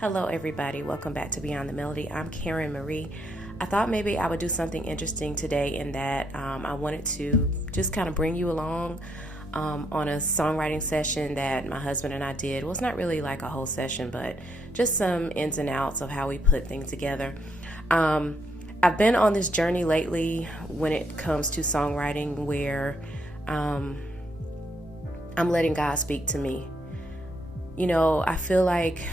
Hello everybody, welcome back to Beyond the Melody. I'm Karen Marie. I thought maybe I would do something interesting today in that I wanted to just kind of bring you along on a songwriting session that my husband and I did. Well, it's not really like a whole session, but just some ins and outs of how we put things together. I've been on this journey lately when it comes to songwriting where I'm letting God speak to me. You know, I feel like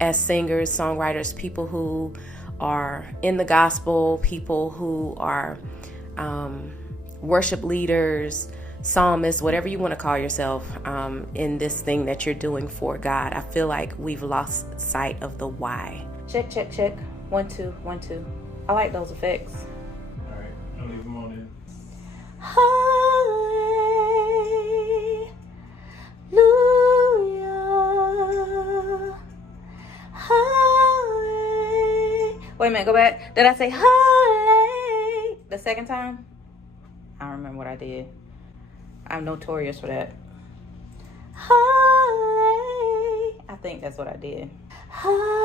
as singers, songwriters, people who are in the gospel, people who are worship leaders, psalmists, whatever you want to call yourself in this thing that you're doing for God, I feel like we've lost sight of the why. Check, check, check. 1, 2, 1, 2. I like those effects. All right, I'll leave them on in. Hallelujah. Hallelujah. Wait a minute, go back. Did I say hallelujah the second time? I don't remember what I did. I'm notorious for that. Hallelujah. I think that's what I did. Hallelujah.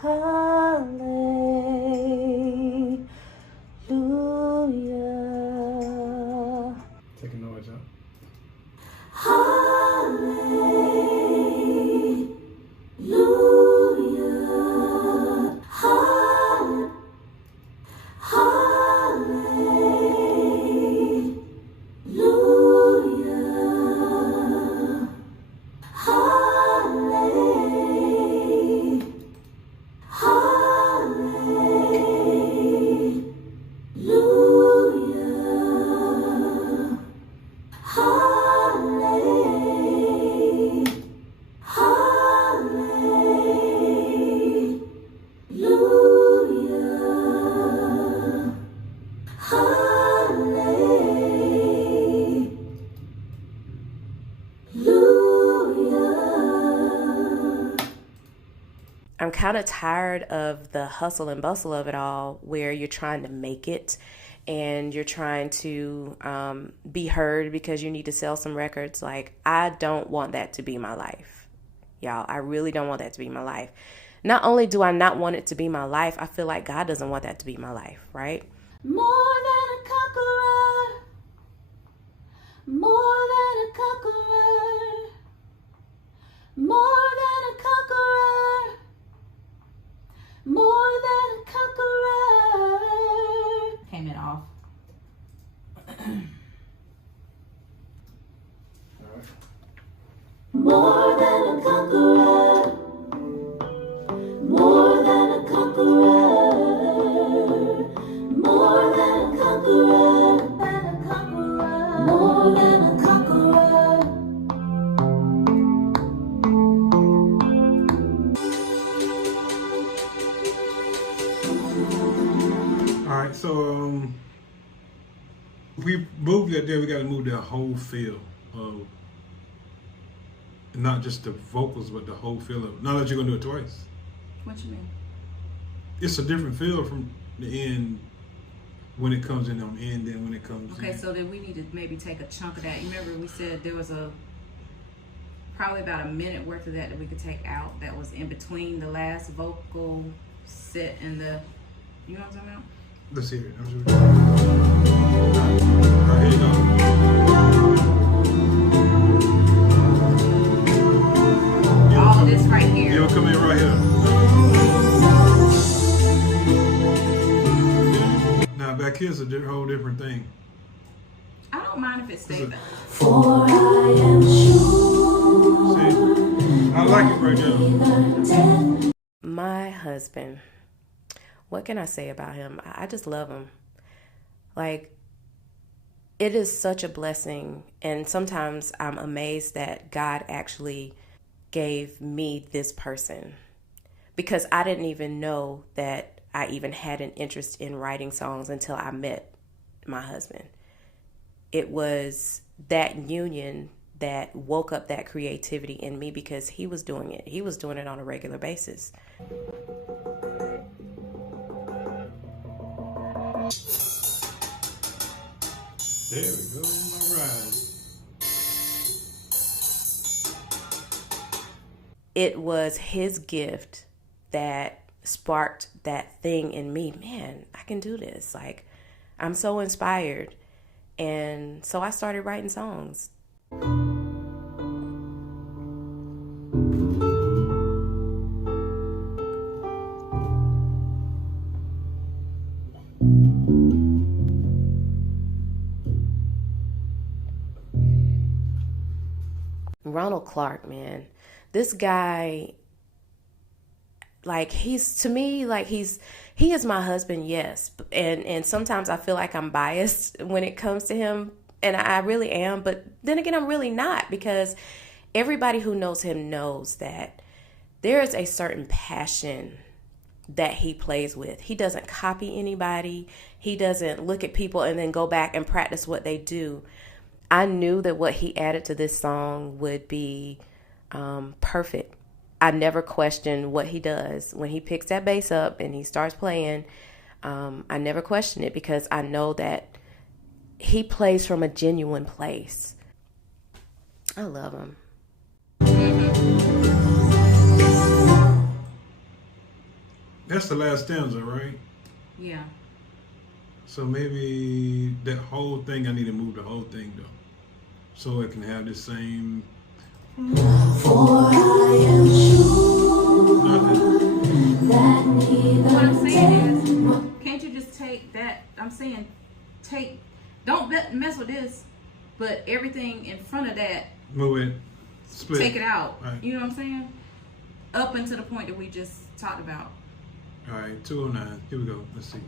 Hallelujah. Take a noise out. Hallelujah. I'm kind of tired of the hustle and bustle of it all, where you're trying to make it and you're trying to be heard because you need to sell some records. Like, I don't want that to be my life, y'all. I really don't want that to be my life. Not only do I not want it to be my life, I feel like God doesn't want that to be my life, right? More than a conqueror, more than a conqueror, more than a conqueror. More than a conqueror. Came it off. More than a conqueror. More than a conqueror. More than a conqueror. More than a conqueror. All right, so if we move that there, we got to move that whole feel of not just the vocals, but the whole feel of. Not that you're gonna do it twice. What you mean? It's a different feel from the end when it comes in on end than when it comes. Okay, in. so then we need to maybe take a chunk of that. You remember we said there was probably about a minute worth of that we could take out. That was in between the last vocal set and the. You know what I'm talking about? Let's hear it. All right, here you go. All of this right here. You'll come in right here. Now back here's a whole different thing. I don't mind if it stays that. For I am sure. See, I like it right now. My husband. What can I say about him? I just love him. Like, it is such a blessing. And sometimes I'm amazed that God actually gave me this person, because I didn't even know that I even had an interest in writing songs until I met my husband. It was that union that woke up that creativity in me, because he was doing it. He was doing it on a regular basis. There we go. All right. It was his gift that sparked that thing in me. Man, I can do this. Like, I'm so inspired. And so I started writing songs. Ronald Clark, man, this guy, like, he's, to me, like, he is my husband, yes, and sometimes I feel like I'm biased when it comes to him, and I really am, but then again, I'm really not, because everybody who knows him knows that there is a certain passion that he plays with. He doesn't copy anybody. He doesn't look at people and then go back and practice what they do. I knew that what he added to this song would be perfect. I never question what he does. When he picks that bass up and he starts playing, I never question it, because I know that he plays from a genuine place. I love him. That's the last stanza, right? Yeah. So maybe that whole thing, I need to move the whole thing though, so it can have the same. For I am sure that what I'm saying is, can't you just take that? I'm saying, don't mess with this, but everything in front of that, move it, split. Take it out. Right. You know what I'm saying? Up until the point that we just talked about. All right, 209. Here we go. Let's see.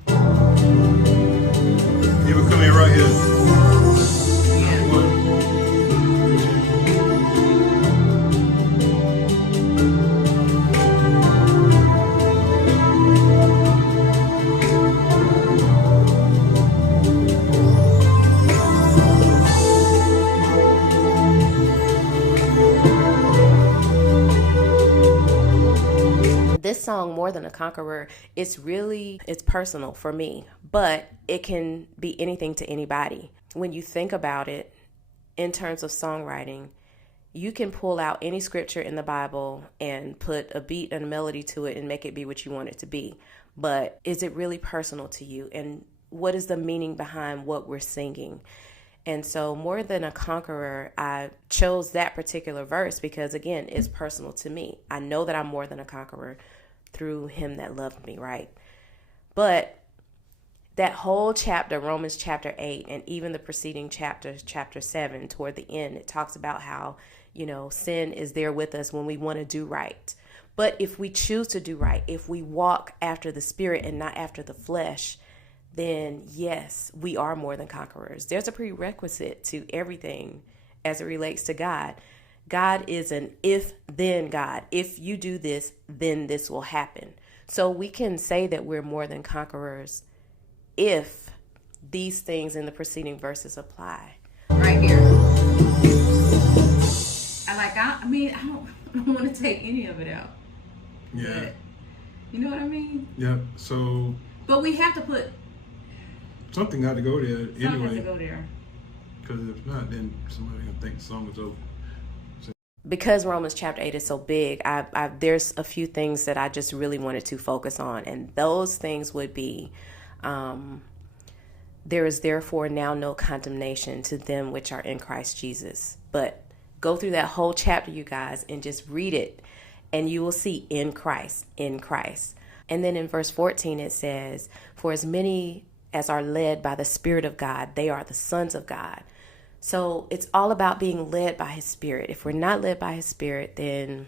Here we come in right here. Yeah. One. This song, More Than a Conqueror, it's personal for me, but it can be anything to anybody. When you think about it in terms of songwriting, you can pull out any scripture in the Bible and put a beat and a melody to it and make it be what you want it to be. But is it really personal to you? And what is the meaning behind what we're singing? And so More Than a Conqueror, I chose that particular verse because, again, it's personal to me. I know that I'm more than a conqueror through him that loved me, right? But that whole chapter, Romans chapter 8, and even the preceding chapters, chapter 7, toward the end, it talks about how, sin is there with us when we want to do right. But if we choose to do right, if we walk after the Spirit and not after the flesh, then yes, we are more than conquerors. There's a prerequisite to everything as it relates to God. God is an if-then God. If you do this, then this will happen. So we can say that we're more than conquerors if these things in the preceding verses apply. Right here. I don't want to take any of it out. Yeah. But, you know what I mean? Yep. So. But we have to put. Something got to go there Something anyway. has to go there. Because if not, then somebody gonna think the song is over. Because Romans chapter 8 is so big, there's a few things that I just really wanted to focus on. And those things would be, there is therefore now no condemnation to them which are in Christ Jesus. But go through that whole chapter, you guys, and just read it. And you will see in Christ, in Christ. And then in verse 14, it says, for as many as are led by the Spirit of God, they are the sons of God. So it's all about being led by his Spirit. If we're not led by his Spirit, then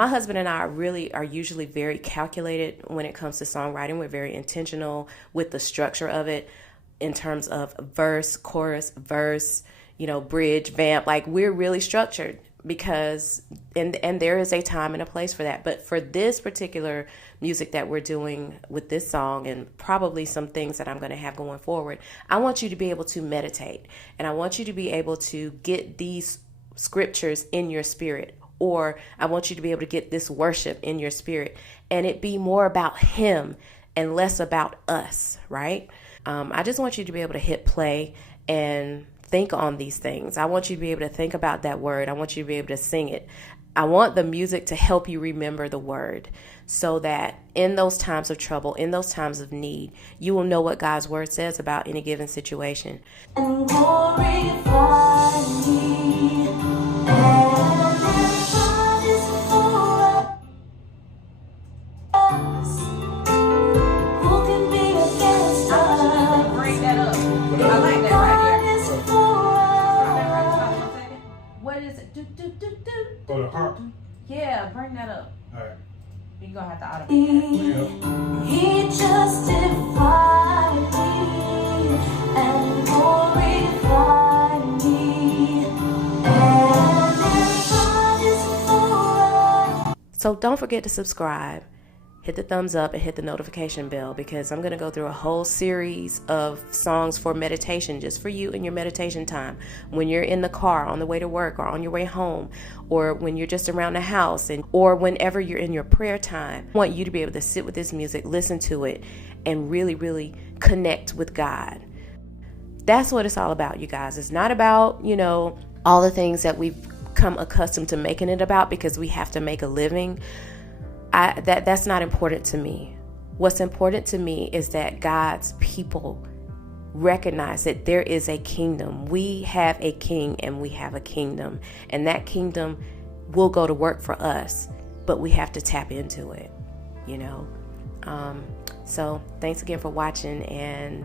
My husband and I are usually very calculated when it comes to songwriting. We're very intentional with the structure of it in terms of verse, chorus, verse, bridge, vamp. Like, we're really structured because, and there is a time and a place for that. But for this particular music that we're doing with this song, and probably some things that I'm going to have going forward, I want you to be able to meditate, and I want you to be able to get these scriptures in your spirit, or I want you to be able to get this worship in your spirit, and it be more about him and less about us, right? I just want you to be able to hit play and think on these things. I want you to be able to think about that word. I want you to be able to sing it. I want the music to help you remember the word, so that in those times of trouble, in those times of need, you will know what God's word says about any given situation. And glorify me, and if God is for us, who can be against us? Bring that up. I like that right God there. is for us. What is it? Do. For the harp. Yeah, bring that up. All right. You're gonna have to automate that. He justified me and glorified me, and if God is for us. So don't forget to subscribe, hit the thumbs up, and hit the notification bell, because I'm going to go through a whole series of songs for meditation, just for you in your meditation time. When you're in the car, on the way to work, or on your way home, or when you're just around the house, or whenever you're in your prayer time, I want you to be able to sit with this music, listen to it, and really, really connect with God. That's what it's all about, you guys. It's not about, all the things that we've come accustomed to making it about because we have to make a living. That's not important to me. What's important to me is that God's people recognize that there is a kingdom. We have a king and we have a kingdom, and that kingdom will go to work for us, but we have to tap into it, So thanks again for watching, and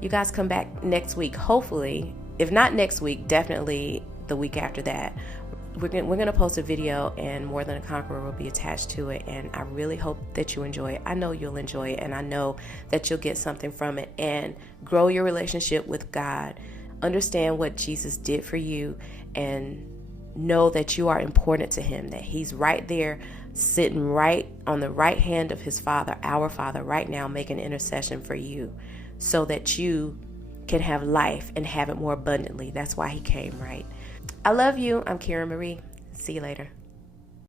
you guys come back next week, hopefully. If not next week, definitely the week after that. We're gonna post a video, and More Than a Conqueror will be attached to it, and I really hope that you enjoy it. I know you'll enjoy it, and I know that you'll get something from it and grow your relationship with God. Understand what Jesus did for you, and know that you are important to him, that he's right there, sitting right on the right hand of his Father, our Father, right now, making intercession for you, so that you can have life and have it more abundantly. That's why he came, right? I love you. I'm Karen Marie. See you later.